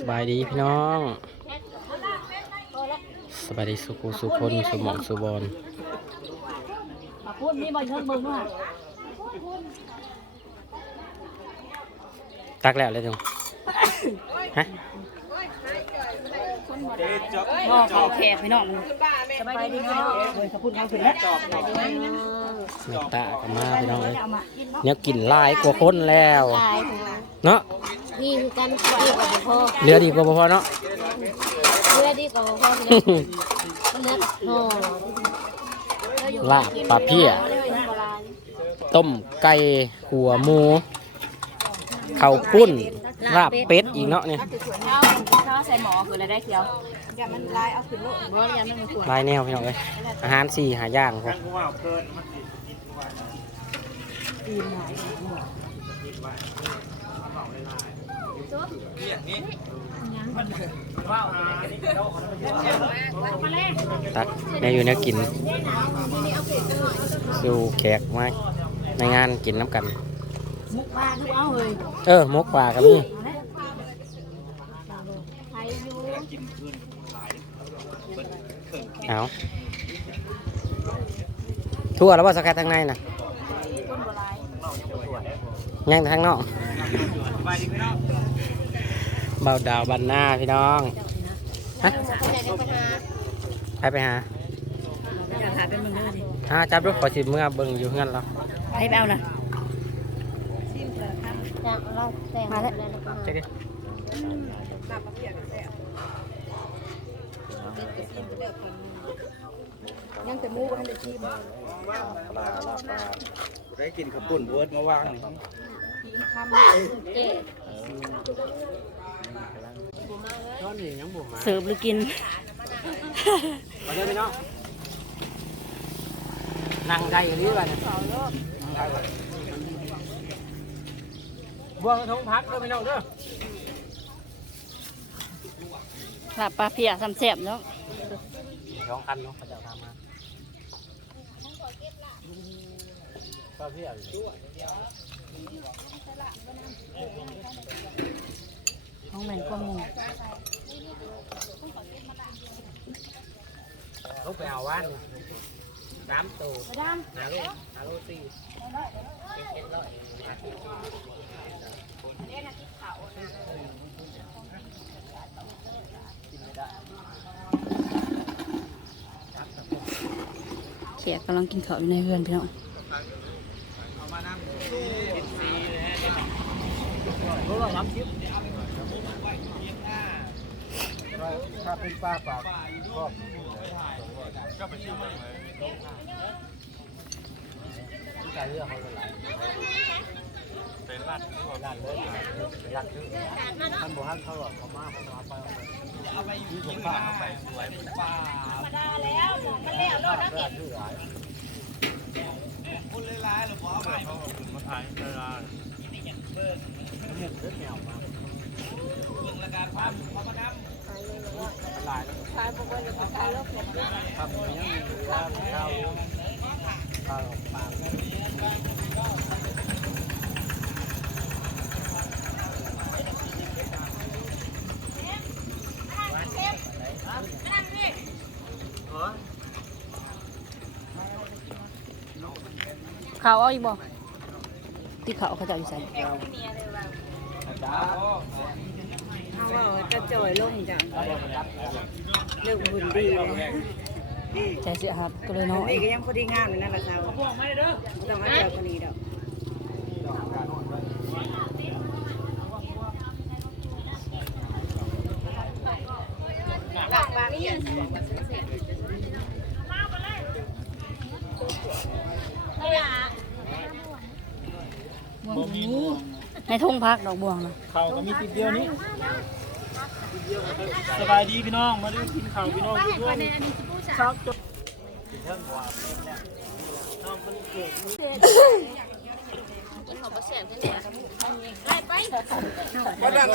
สบายดีพี่น้อง สบายดีสุขุสุคนสุหมองสุบอลมาพูดนี่มาเชิญมึงว่ะตักแล้วเลยจังฮะพ่อเขาแขกพี่น้องสบายดีพี่น้องเฮ้ยเขาพูดเขาถึงแล้วสบาย เมตตากันมาพี่น้องเลยเอามากินเนาะเนี่ยกินหลายกว่าคนแล้ว ตายของเราเนาะดีคือกันดีกว่าบ่พอเหลือดีกว่าบ่พอเนาะเพื่อดีกว่าบ่พอเลยเนื้อโอ้ลาบปลาเพี้ย ต้มไก่หัวหมูข้าวปุ้นลาบเป็ดอีกเนาะเนี่ยข้าวข้าวใส่หมอคืออะไรได้เคี้ยวอย่ามันลายเอาขึ้นโลกว่าอย่ามันขวดหลายแนวพี่น้องเลยอาหารสี่หาย่างพอตักแน วอยู่แนวกินสู่แขกมาในงานกินน้ำกันมุกปลาทุกเอาเลยเออมกปลากับนี่เอาทั่วแล้วว่าสกัดทางในน่ะ ยังทางนอกเบาดาวบันหน้าพี่น้องฮะไปไปหาอยากหาเป็นมึงเลยดิหาจับรถขอสิเมื่อเบิ่งอยู่เฮือนเราให้ไปเอานะจะเราแต่งมาแล้วเจ๊ดิยังแต่มูกให้ได้ชิมได้กินข้าวปุ้นเวิร์ดมาวางนี่ เจ๊ช้อนนี่ยังบ่มาเสิร์ฟหรือกินมาเด้อพี่น้องนั่งไกลอย่างนี้ว่าเนี่ยบวงกระทงพักเด้อพี่น้องเด้อลาบปลาเพียซ้ำแซ่บเนาะสองคันเนาะเขาจะทำมาก็เพี่อน ของแม่นกว่าหมูลูกไปเอาว่านสามตัวหาลูกหาลูกสี่แขกกำลังกินข้าวอยู่ในเรือนพี่น้อง รู้ว่ารับชิป ถ้าเป็นป้าปากครอบใจเรื่องเขาเป็นไรเป็นรัดรัดเลยรัดคือท่านบอกให้เขาหรอกเขามาเขามาไปเอาไปอยู่ที่ป้าเอาไปสวยป็นป้าธรรมดาแล้วมันแล้วรถนักเก็บชื่หลายคนหลายหรือเปล่าไม่เขามาถ่ายเวลา ข่ารพาเขามาดำหลายแล้วพาพวกคนมาถ่ายรถครับยังมีข้าวข้าวข้าวปากข้าวเอาอีกบ่ที่ข้า เขาจะเอาอยู่ใส่จะจ่อยลงจ้ะเรื่องหุ่นดีเลยใจเสียครับก็เลยน้อยนี่ก็ยังพอดีงามเลยนะละเราต้องให้เจ้าคนนี้ดอก ทุ่งพักดอกบัวนะข้าวก็มีติดเดียวนี้สบายดีพี่น้อง มาเล่นกินข้าวพี่น้องทุกคนชอบจบครบแล้ว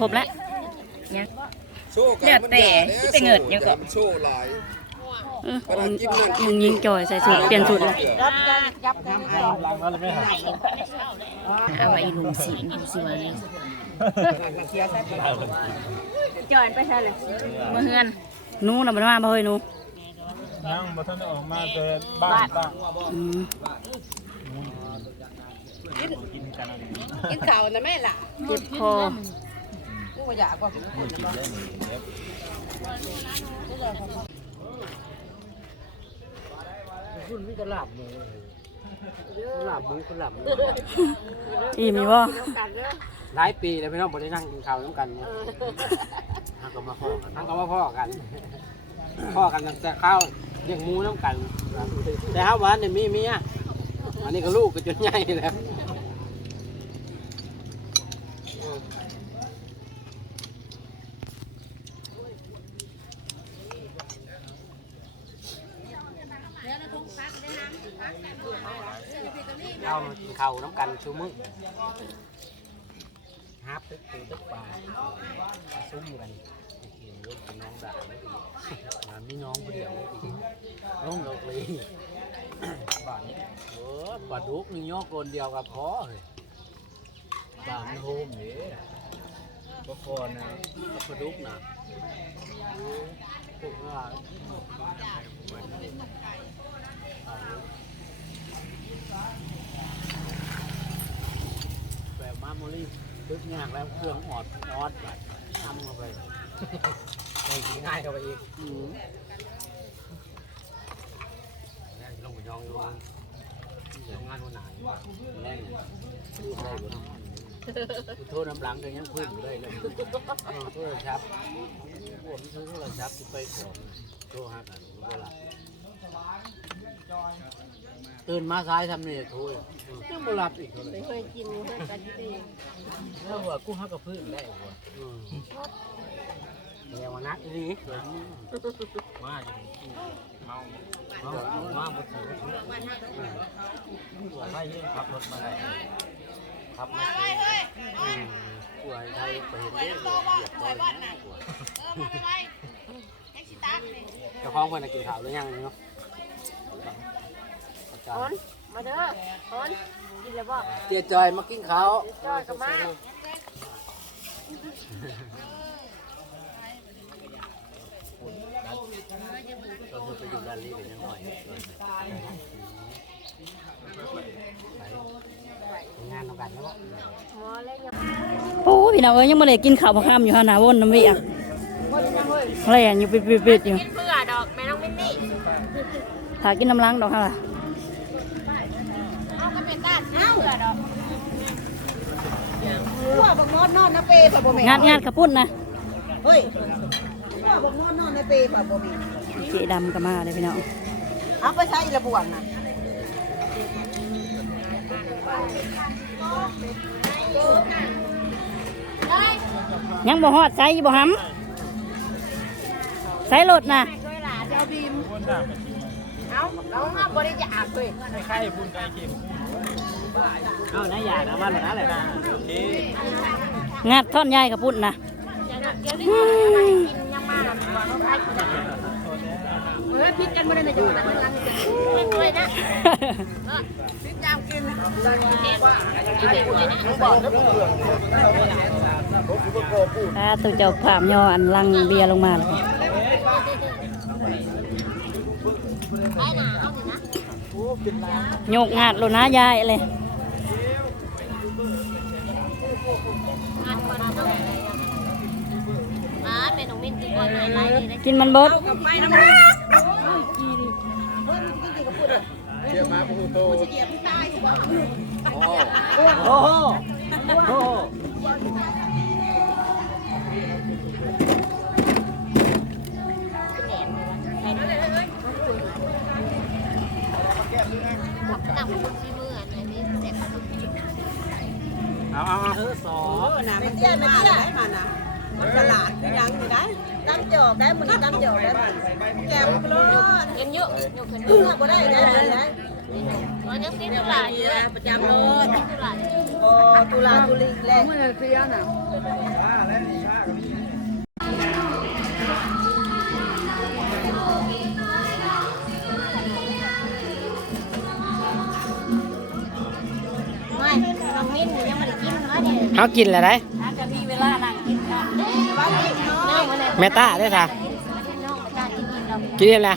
ครบแล้วโชว์กันเดี๋ยวแต่ที่ไปเงิดเดี๋ยวก่อนโชว์หลาย เออมึงยิงจ่อยใส่สูตรเปลี่ยนสูตรเลยเอาไว้ลุงสีนกูสิว่าไงจอนไปใช่เลยมือเฮือนนู้น่ะบ่ได้มาบ่เฮ้ยหนูนั่งบ่ทันออกมาแต่บ้านตั้งกินข้าวนะแม่ล่ะเจ็บคอกูอยากว่า คนนะคุณมีตลาบหมูตลาบหมูตลาบหมูอิ่มอยู่บ่หลายปีแล้วพี่น้องบ่ได้นั่งกินข้าวน้ำกันเนี่ยทั้งก็มาพ่อกันทั้งก็มาพ่อกัน พ่อกันตั้งแต่ข้าวเลี้ยงหมูน้ำกัน แต่ห้าวันเนี่ยมีเมียอันนี้ก็ลูกก็จนใหญ่แล้วเอามากินข้าวน้ำกัน ชูมือฮับตึกปูตึกปลาซุ่มกันกินลูกน้องด่าไม่ดีมามีน้องเดียวน้องดอกลีบานนี้เออปลาดุกนี่ย่อโกนเดียวกับพ่อเลยบานโฮมเนี่ก็พอนะปลาดุกนะพวกว่าแบบมา โมลี่ตึกยากแล้วเครื่องออดออดแบบทำเข้าไปง่ายเข้าไปอีกอืมลงไปยองดูว่าเดี๋ยวงานวันไหนแน่นพูดได้หมดโทษน้ำหลังก็ยังพูดอยู่ได้เลยโทษครับผมซื้อโทรศัพท์ที่ไปของโทรหากันเวลา ตื่นมาซ้ายทำเนี่ยโทรยังบ่หลับอีกเลยเคยกินเคยกันดีแล้วว่ากูหักกับพื้นได้หัวเรียกว่านักดีมาจริงเมาเมามาบุตรหัวไทยขับรถมาได้ขับมาเฮ้ยหัวไทยไปเห็นได้เหยียบต้นเจ้าของคนกินข้าวหรือยังเนาะ อนมาเด้อออนกินแล้วบ่เตี้ยจอยมากินข้าวจอยกับมาก็คือไปอยู่ด้านนี้เป็นยังหน่อยงานทำกันแล้วหมอแล้วยังโอ้พี่น้องเอ้ยยังบ่ได้กินข้าวบ่ค่ำอยู่หั่นน่ะวนน้ำเวียกแล่นอยู่ปิดๆๆอยู่กินเพื่อดอกแม่น้องมินนี่ถ้ากินน้ำล้างดอกค่ะล่ะ เอาก็เป็นด้านเพื่อดอก หัวบักน อนนอนนะเปย์ค่ะบ่แม่งานงานกระปุ้นนะเฮ้ยหัวบักนอนนอนนะเปย์ค่ะบ่แม่เจดำก็มาเลยพี่น้องเอาไปใช้ระบวงน่ะยังบ่ฮอดใส่บ่หำใส่รถนะช่วยหลานเจ้าบีมคนน่ะเอาเราห้ามบริจาคเลยไม่ไข่บุญไก่เค็มเอาน้าหยาดนะมันนะเลยนะโอเค งัดท่อนใหญ่กระปุ้นนะเดี๋ยวนี้มากินยังมาแล้วเราได้เฮ้ยพิษกันบ่ได้ในจังหวัดนั้นลังกันไม่เคยนะพิษยามกินกินเด็กเลยนะถ้าตัวเจ้าผามย่ออันลังเบียร์ลงมาแล้วไปหนาเอาหนะโยกงาดโลนะยายเลย งานก่อนต้องมา เป็นน้องมินตีก่อนไหนไล่เลยได้กินมันเบิดไปน้เอมาปูโตเหยียบตายสิบ่โอ้โหโอ้โหหนักคนที่มืออันนี้เจ็บเอาเอาเอาสอเออน่ะมันเตี้ยมันเตี้ยได้มานะมันตลาดยังอยู่ได้ ตำจอกได้มันตำจอกได้แกมรอดเห็นเยอะเยอะขึ้นเออบ่ได้ได้เลยได้ตอนยังตีตุลาอยู่เลยประจำรถตุลาโอ้ตุลาตุลีแลไม่น้องมิกินยังไม่ได้กินเนาะเนี่ยเฮากินแล้วได้ แม่ต้าได้ค่ะน้องมาจ้างกินกินเรากินเองแล้ว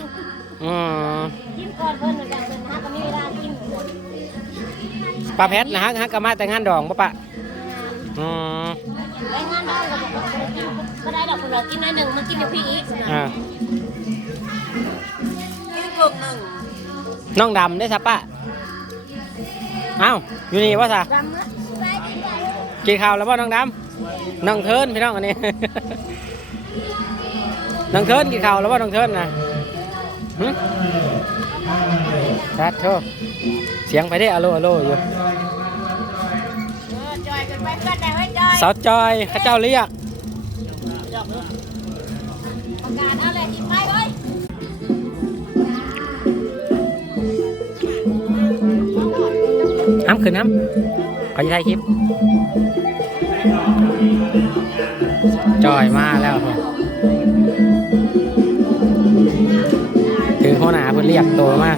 อืมกินก่อนเพิ่นเหมือนกันเพิ่นหาก็มีเวลากินป้าแพทนะฮะฮะก็มาแต่งานดองปะปะอืมไปงานน้องก็บอกว่าบ่ได้กินบ่ได้ดอกเพิ่นว่ากินน้อยหนึ่งมากินอยู่พี่อีกอ่ากหนึ่งน้องดำได้สับปะอ้าวอยู่นี่วะสะดำละกินข้าวแล้วป่ะน้องดำน้องเทินพี่น้องอันนี้ น้องเทินกินข้าวแล้วป่ะน้องเทินนะหึชัดโทษเสียงไปได้อโลอโลอยู่เออจอยกันไปเพื่อนได้ไว้จอยสาวจอยเข้าเจ้าเรียกประกาศเอาเลยกินไปเว้ยน้ำขึ้นน้ำขอจะถ่ายคลิป จอยมาแล้วถึงหัวหน้าเพิ่เรียกตัวมาก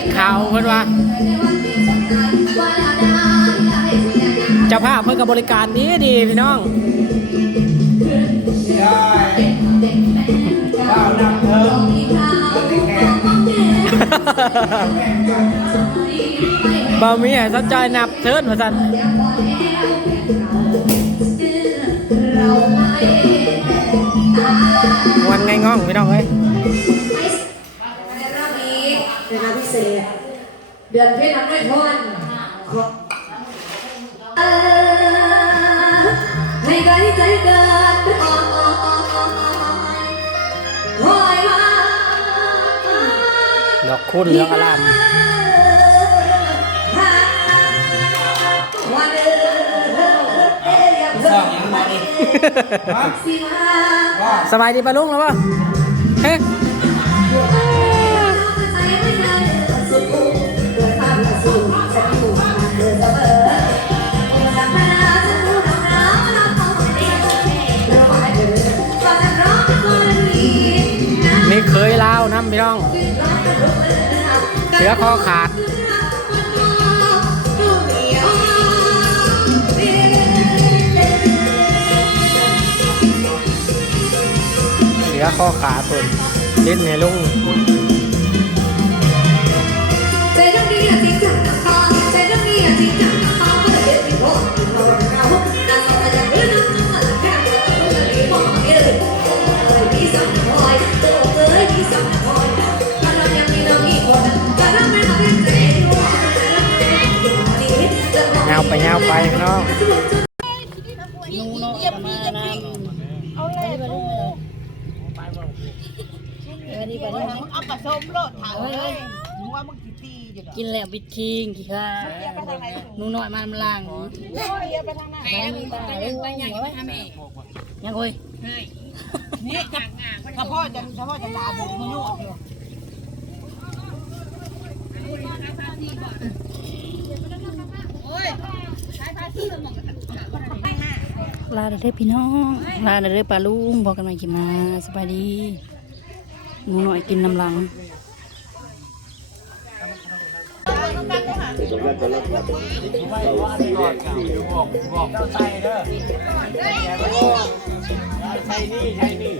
ดข่าวเพิ่นว่าเจ้าภาพเพิ่นกับบริการดีดีพี่น้องบ่มีให้สนใจนับเทินว่าซั่นวันไงง่องพี่น้องเอ้ยในรอบนี้ เป็นงานพิเศษ เดือนเพ็ญน้ำด้วยทนเอ่อให้ไกลใจเกินคอยมาดอกคุณเหลืองอลามวันเดิมยังเพิ่มมาดิสิมาสบายดีปะลุงแล้วป่ะเฮ้ อง เสือคอขาดเสือคอขาดคนเล่นในลุงาไปเงาไปพี่น้องนูเนาะประมานั้นเอาเลยไปลุงเออนี่ไปลุงเอากระส้มโลดเถาเลยมึงว่ามึงกี่ตีอยู่กินแล้วบิดคิงกี่ข้าหนูน้อยมามันล่างหนไปตาเอ้ยยังยังโอ้ยนี่เฉพาะจะเฉพาะจะด่าผมมึงยุ่งอยู่ ลาเด้อพี่น้องลาเด้อปลาลุงบอกกันใหม่กินมาสบายดีหนูน้อยกินน้ำลังบอกเจ้าใส่เด้อใส่นี่ใส่นี่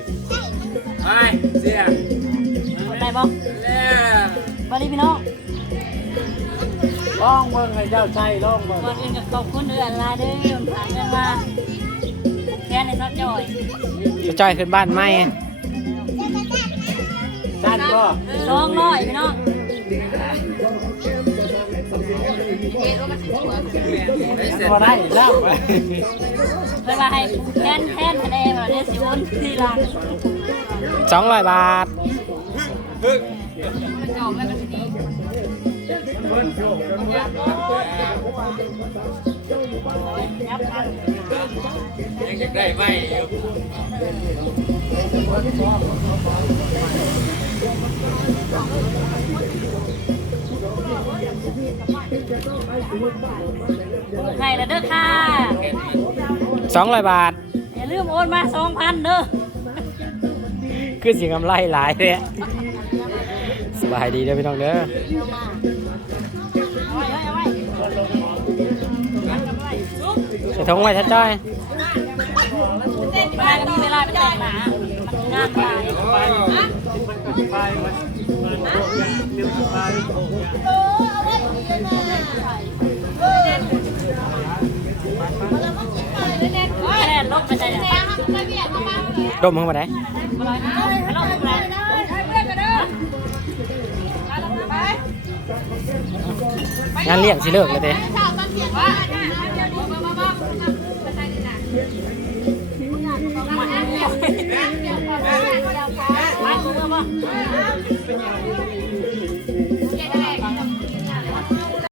ไอ้เสียได้บ่แล้วสบายดีพี่น้อง ลองเบิ่งให้เจ้าใส่ลองเบิ่งก่อนอื่นก็ขอบคุณเดือนลาเด้อผ่านกันมาแค่ในซอสจอยจอยขึ้นบ้านไหมจัดบ่สองน้อยพี่น้องบ่ได้แล้วเพื่อมาให้แทนแทนคะแนนมาเด้อสิวนที่หลังสองร้อยบาท ยังอยากได้ไหมไข่ละเด้อค่ะ สองร้อยบาท อย่าลืมโอนมาสองพันเด้อ คือสิงกำไรหลายเลยสบายดีเด้อพี่น้องเด้อ ใส่ถุงไว้ชัดจ้อยมาก็มีเวลาไปแต่งหนามันงานหลายไปมันมันลืมไปคะแนนลบไปใส่ไหนดมเข้ามาได้ไปลบไปไหนงานเลี้ยงสิเลิกเลยเด้ มาคุยกันบ่